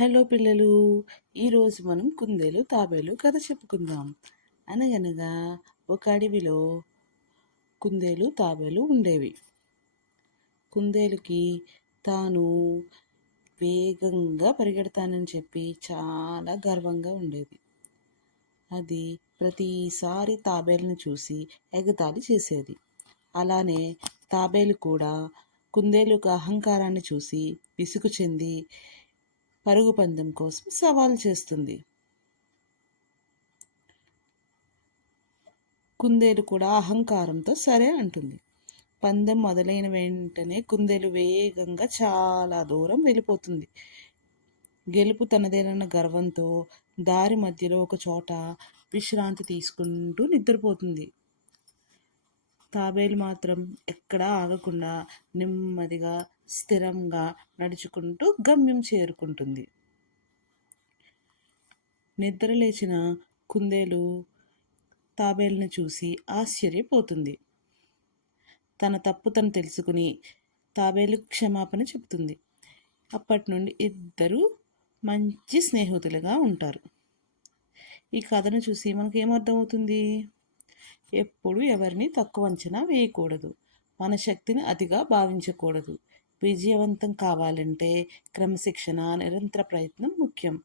Hello పిల్లలు, ఈరోజు మనం కుందేలు తాబేలు కథ చెప్పుకుందాం. అనగనగా ఒక అడవిలో కుందేలు తాబేలు ఉండేవి. కుందేలుకి తాను వేగంగా పరిగెడతానని చెప్పి చాలా గర్వంగా ఉండేది. అది ప్రతిసారి తాబేలును చూసి ఎగతాళి చేసేది. అలానే తాబేలు కూడా కుందేలుకు అహంకారాన్ని చూసి విసుగు చెంది పరుగు పందెం కోసం సవాల్ చేస్తుంది. కుందేలు కూడా అహంకారంతో సరే అంటుంది. పందెం మొదలైన వెంటనే కుందేలు వేగంగా చాలా దూరం వెళ్ళిపోతుంది. గెలుపు తనదేనన్న గర్వంతో దారి మధ్యలో ఒక చోట విశ్రాంతి తీసుకుంటూ నిద్రపోతుంది. తాబేలు మాత్రం ఎక్కడా ఆగకుండా నెమ్మదిగా స్థిరంగా నడుచుకుంటూ గమ్యం చేరుకుంటుంది. నిద్ర లేచిన కుందేలు తాబేలుని చూసి ఆశ్చర్యపోతుంది. తన తప్పు తను తెలుసుకుని తాబేలు క్షమాపణ చెబుతుంది. అప్పటి నుండి ఇద్దరు మంచి స్నేహితులుగా ఉంటారు. ఈ కథను చూసి మనకు ఏమర్థమవుతుంది? ఎప్పుడు ఎవరిని తక్కువ అంచనా వేయకూడదు. మన శక్తిని అతిగా భావించకూడదు. విజయవంతం కావాలంటే క్రమశిక్షణ, నిరంతర ప్రయత్నం ముఖ్యం.